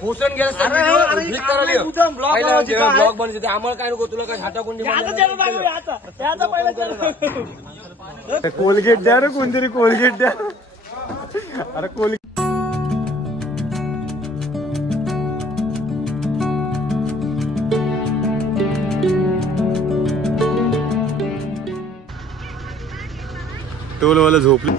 पोचून गेलं ब्लॉग बनवते आम्हाला काय नको तुला काय हाता कोणी कोलगेट द्या रे कोणतरी कोलगेट द्या. अरे कोलगेट टोलवाला झोपली.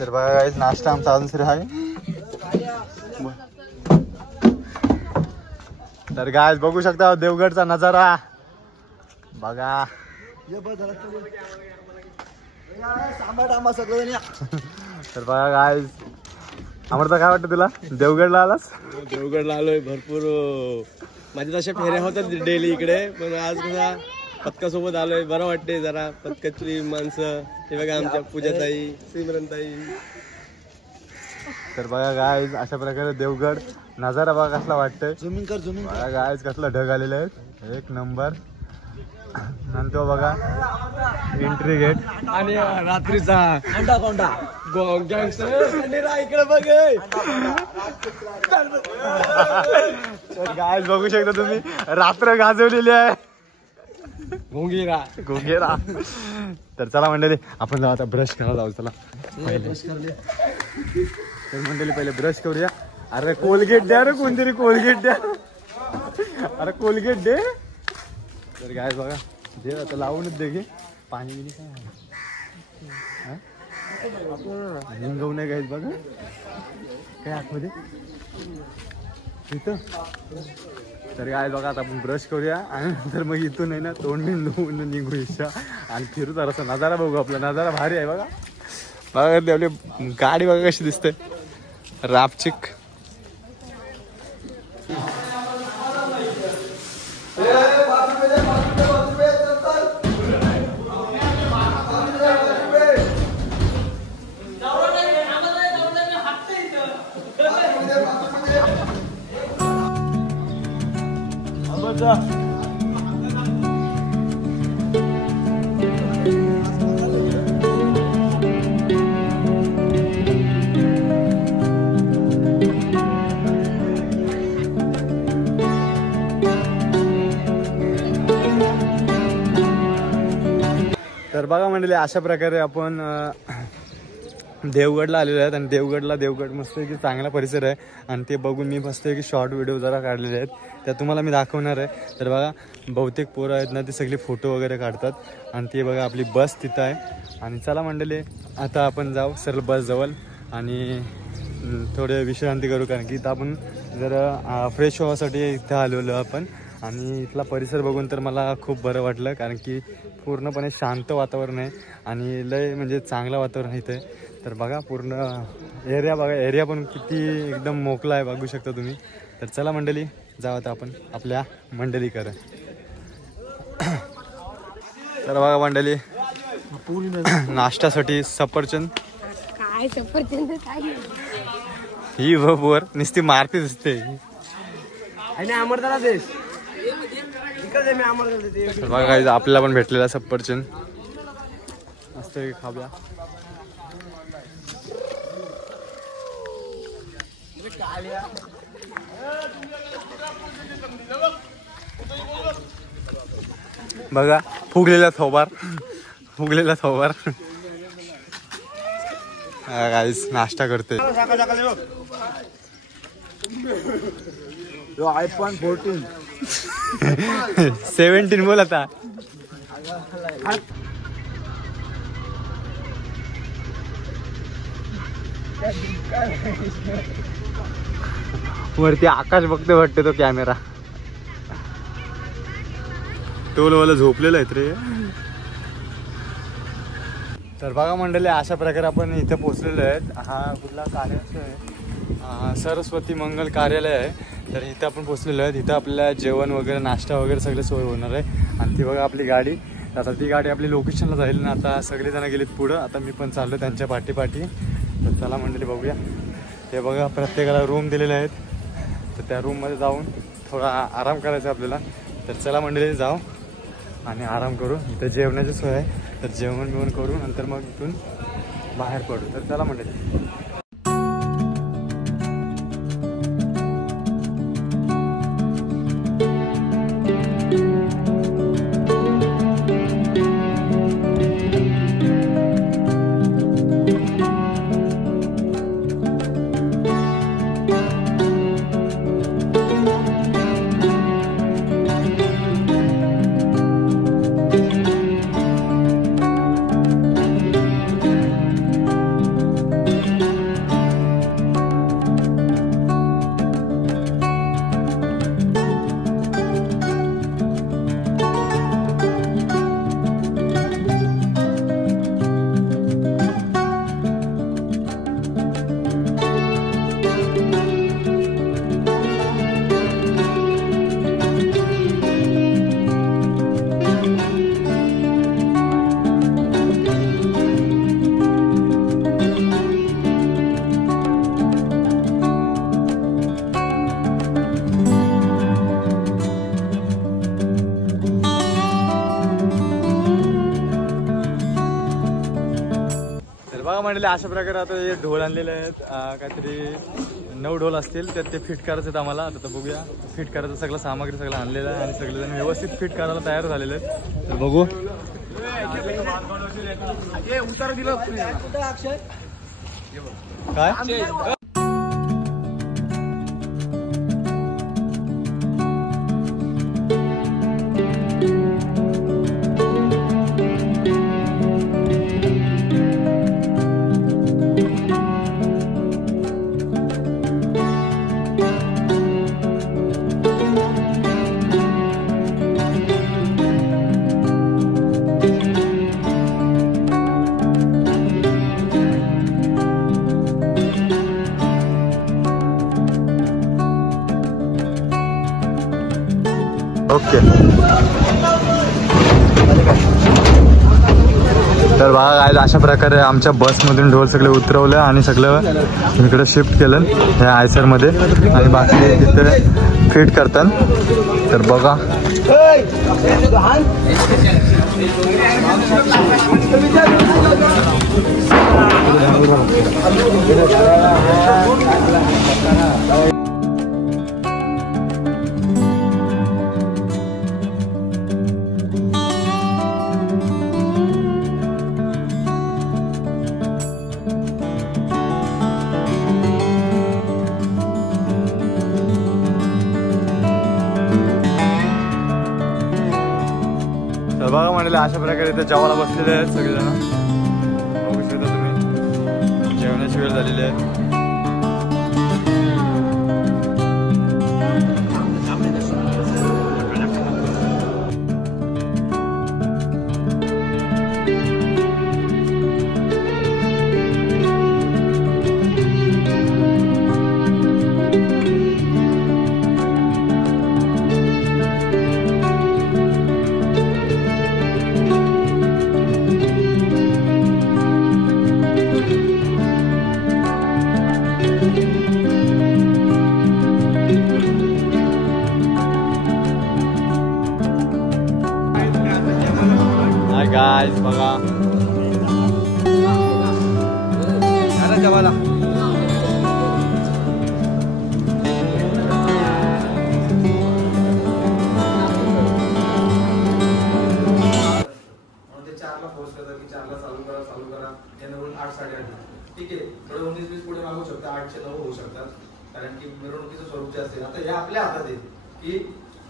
तर बघा गाईस नाश्ता आमचा अजून तरी आहे. तर गाईस बघू शकता देवगडचा नजारा बघा. तर बघा गाईस अमृता काय वाटतं तुला देवगडला आलास? देवगडला आलोय भरपूर माझ्या तशा फेऱ्या होतात डेली इकडे पण आज कसा पथकासोबत आलोय बरं वाटते जरा. पथकाची माणसं हे बघा आमच्या पूजाताई सिमरनताई. तर बघा गाईज अशा प्रकारे देवगड नजारा बघा कसला वाटतंय. बघा गाईज कसला ढग आलेले आहेत एक नंबर. नंतर बघा एंट्री गेट आणि रात्रीचा इकडे बघ. तर गाईज बघू शकता तुम्ही रात्र गाजवलेली आहे घोंगेरा. तर चला मंडळी आपण जाऊ आता ब्रश करायला जाऊ. चला तर मंडळी पहिले ब्रश करूया. अरे कोलगेट द्या रे कोणतरी कोलगेट द्या. अरे कोलगेट दे. तर काय बघा दे आता लावूनच दे घे. पाणी बिनी काय निघू नाही गाईज बघा काय आतमध्ये इथं. तर काय बघा आता आपण ब्रश करूया आणि नंतर मग इथून आहे ना तोंड धुवून निघू इच्छा आणि फिरू जरासा नजारा बघू. आपला नजारा भारी आहे बघा. बघा आपली गाडी बघा कशी दिसते रापचिक. तर बघा मंडळी अशा प्रकारे आपण देवगडला आलेलो आहेत आणि देवगड मस्त की चांगला परिसर आहे आणि ते बघून मी मस्त की शॉर्ट व्हिडिओ जरा काढलेले आहेत त्या तुम्हाला मी दाखवणार आहे. तर बघा बहुतेक पोरं आहेत ना ते सगळे फोटो वगैरे काढतात आणि ते बघा आपली बस तिथं आहे. आणि चला मंडळी आता आपण जाऊ सरळ बस जवळ आणि थोडे विश्रांती करू कारण की इथं आपण जरा फ्रेश व्हायसाठी इथं आलेलो आपण. आणि इथला परिसर बघून तर मला खूप बरं वाटलं कारण की पूर्णपणे शांत वातावरण आहे आणि लय म्हणजे चांगलं वातावरण आहे इथे. तर बघा पूर्ण एरिया बघा एरिया पण किती एकदम मोकळा आहे बघू शकता तुम्ही. तर चला मंडळी जाऊ आता आपण आपल्या मंडळीकडे. तर बघा मंडळी नाश्त्यासाठी सफरचंद काय सफरचंद ही वर नुसती मारती दिसते. अमरदाला देश बघा काही आपल्याला पण भेटलेला सफरचंद मस्त खाऊया. बघा फुगलेला थोबार गाईस नाश्ता करते. iPhone 14 17 बोल आता. वरती आकाश बघते वाटते तो कॅमेरा. टोल वाला झोपलेला आहेत रे. तर बघा मंडळी, अशा प्रकारे आपण इथे पोहोचलेलो आहेत. हा कुठला कार्यालय आहे, सरस्वती मंगल कार्यालय आहे. तर इथं आपण पोहोचलेलो आहेत. इथं आपल्याला जेवण वगैरे नाश्ता वगैरे सगळे सोय होणार आहे. आणि ती बघा आपली गाडी. आता ती गाडी आपली लोकेशनला जाईल ना. आता सगळेजण गेलीत पुढं, आता मी पण चाललो त्यांच्या पाठीपाठी. तर चला मंडळी बघूया. ते बघा प्रत्येकाला रूम दिलेले आहेत. तर त्या रूममध्ये जाऊन थोडा आराम करायचा आपल्याला. तर चला मंडळी जाऊ आणि आराम करू. इथं जेवणाची सोय आहे. तर जेवण बिवण करू, नंतर मग इथून बाहेर पडू. तर चला मंडळी. मंडळी अशा प्रकारे आता हे ढोल आणलेले आहेत. काहीतरी 9 ढोल असतील. तर ते फिट करायचे आहेत आम्हाला. आता तर बघूया. फिट करायचं सगळं सामग्री सगळं आणलेलं आहे आणि सगळेजण व्यवस्थित फिट करायला तयार झालेले आहेत. तर बघू. काय ओके. तर बघा काय अशा प्रकारे आमच्या बसमधून ढोल सगळे उतरवलं आणि सगळं इकडे शिफ्ट केलं ह्या आयसरमध्ये. आणि बाकी तिथे फिट करतात. तर बघा बघा म्हणाले अशा प्रकारे इथे जेवायला बसलेले आहेत सगळेजण. बघू शकता तुम्ही जेवणाची वेळ झालेली आहे. गाइस बघा जेवायला फोर्स करतात की 4ला चालू करा यानं 8 8:30 ठीक आहे. थोडे 19-20 पुढे मागू शकता. 8चे 9 होऊ शकतात. कारण की मिरवणुकीचं स्वरूप जे असेल आता हे आपल्या हातात आहे की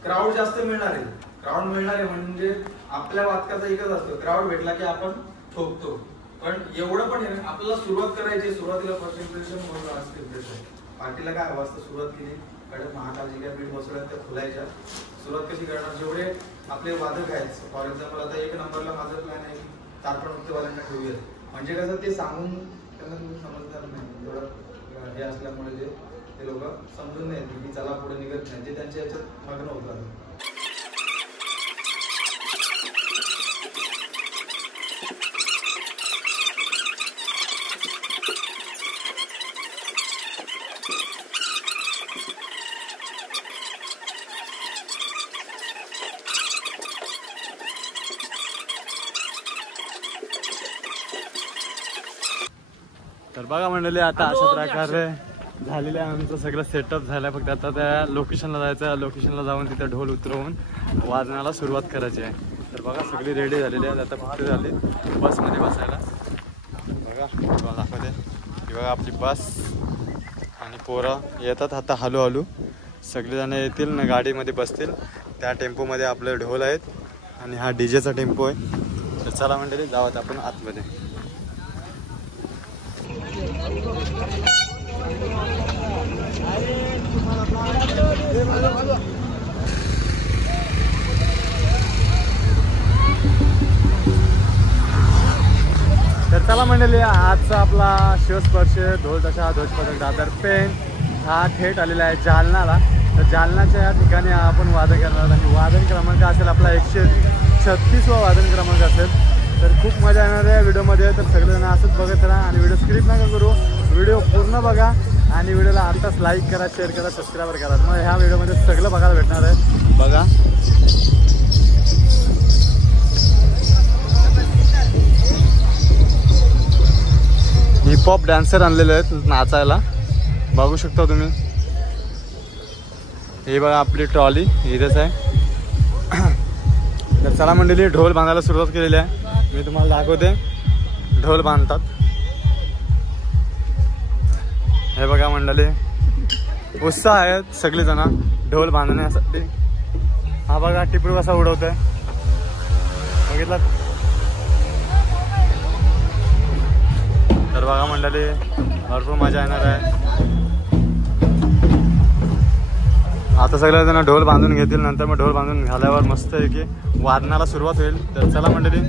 क्राऊड जास्त मिळणार आहे. क्राऊड मिळणार आहे म्हणजे आपल्या वादकाचा एकच असतो. क्राऊड भेटला की आपण ठोकतो. पण एवढं पण आपल्याला सुरुवात करायची. सुरुवातीला फर्स्ट इम्प्रेशन म्हणून असते इम्प्रेशन. पार्टीला काय हवं असतं, सुरुवात केली कडक महाकाल काय पीठ बसवल्या त्या फुलायच्या. सुरुवात कशी करणार, जेवढे आपले वादक आहेत, फॉर एक्झाम्पल आता 1 नंबरला माझा प्लॅन आहे की तारपण उत्तेवाल्यांना ठेवूयात. म्हणजे कसं ते सांगून त्यांना तुम्ही समजणार नाही, थोडं हे असल्यामुळे ते लोक समजून नाही की चला पुढे निघत नाही, ते त्यांच्या याच्यात मग्न होतात. तर बघा मंडळी, आता अशा प्रकारे झालेलं आहे आमचं सगळं सेटअप झालं. फक्त आता त्या लोकेशनला जायचं, लोकेशनला जाऊन तिथे ढोल उतरवून वाजनाला सुरुवात करायची आहे. तर बघा सगळी रेडी झालेली आहेत. आता फक्त झाली बसमध्ये बसायला. बघा दाखवते की बघा आपली बस आणि पोरं येतात आता हळूहळू. सगळेजण येतील ना, गाडीमध्ये बसतील. त्या टेम्पोमध्ये आपले ढोल आहेत आणि हा डीजेचा टेम्पो आहे. तर चला मंडळी, जावत आपण आतमध्ये. तर चला मंडळी, आजचा आपला शिवस्पर्श ढोल ताशा ध्वजपथक दादर पेन हा थेट आलेला आहे जालनाला. तर जालनाच्या या ठिकाणी आपण वादन करणार आणि वादन क्रमांक असेल आपला 136वा वादन क्रमांक असेल. तर खूप मजा येणार आहे व्हिडिओमध्ये. तर सगळेजण असंच बघत राहा आणि व्हिडिओ स्किप नका करू, व्हिडिओ पूर्ण बघा आणि व्हिडिओला आत्ताच लाईक करा, शेअर करा, सबस्क्राईब करा. मग ह्या व्हिडिओमध्ये सगळं बघायला भेटणार आहे. बघा हिपहॉप डान्सर आणलेले आहेत नाचायला, बघू शकता तुम्ही. हे बघा आपली ट्रॉली इथेच आहे. तर चला मंडळी, ढोल बांधायला सुरुवात केलेली आहे. मी तुम्हाला दाखवते ढोल बांधतात. हे बघा मंडळी, उत्साह आहेत सगळेजण ढोल बांधण्यासाठी. हा बघा टिपरू कसा उडवतोय, बघितलं. तर बघा मंडळी, भरपूर मजा येणार आहे. आता सगळेजण ढोल बांधून घेतील, नंतर मग ढोल बांधून झाल्यावर मस्त आहे की वादनाला सुरुवात होईल. तर चला मंडळी.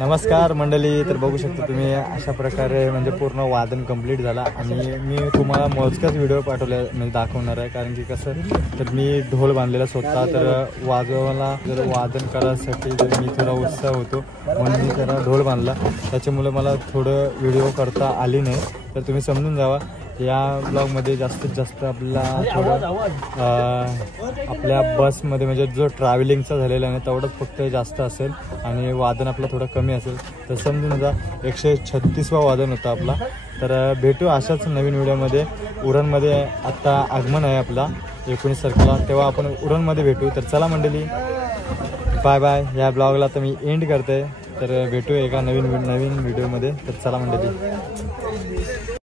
नमस्कार मंडळी. तर बघू शकता तुम्ही अशा प्रकारे म्हणजे पूर्ण वादन कंप्लीट झाला आणि मी तुम्हाला मोजक्याच व्हिडिओ पाठवले म्हणजे दाखवणार आहे. कारण की कसं तर मी ढोल बांधलेला स्वतः तर वाजवायला जर वादन करायसाठी जर मी थोडा उत्साह होतो म्हणून मी जरा ढोल बांधला. त्याच्यामुळे मला थोडं व्हिडिओ करता आली नाही तर तुम्ही समजून जावा. या ब्लॉगमध्ये जास्तीत जास्त आपल्याला थोडं आपल्या बसमध्ये म्हणजे जो ट्रॅव्हलिंगचा झालेला आहे तेवढंच फक्त जास्त असेल आणि वादन आपलं थोडं कमी असेल तर समजून जा. 136वा वादन होता आपला. तर भेटू अशाच नवीन व्हिडिओमध्ये. उरणमध्ये आत्ता आगमन आहे आपला 19 तारखेला, तेव्हा आपण उरणमध्ये भेटू. तर चला मंडळी, बाय बाय. या ब्लॉगला तर मी एंड करते. तर भेटू एका नवीन व्हिडिओमध्ये. तर चला मंडळी.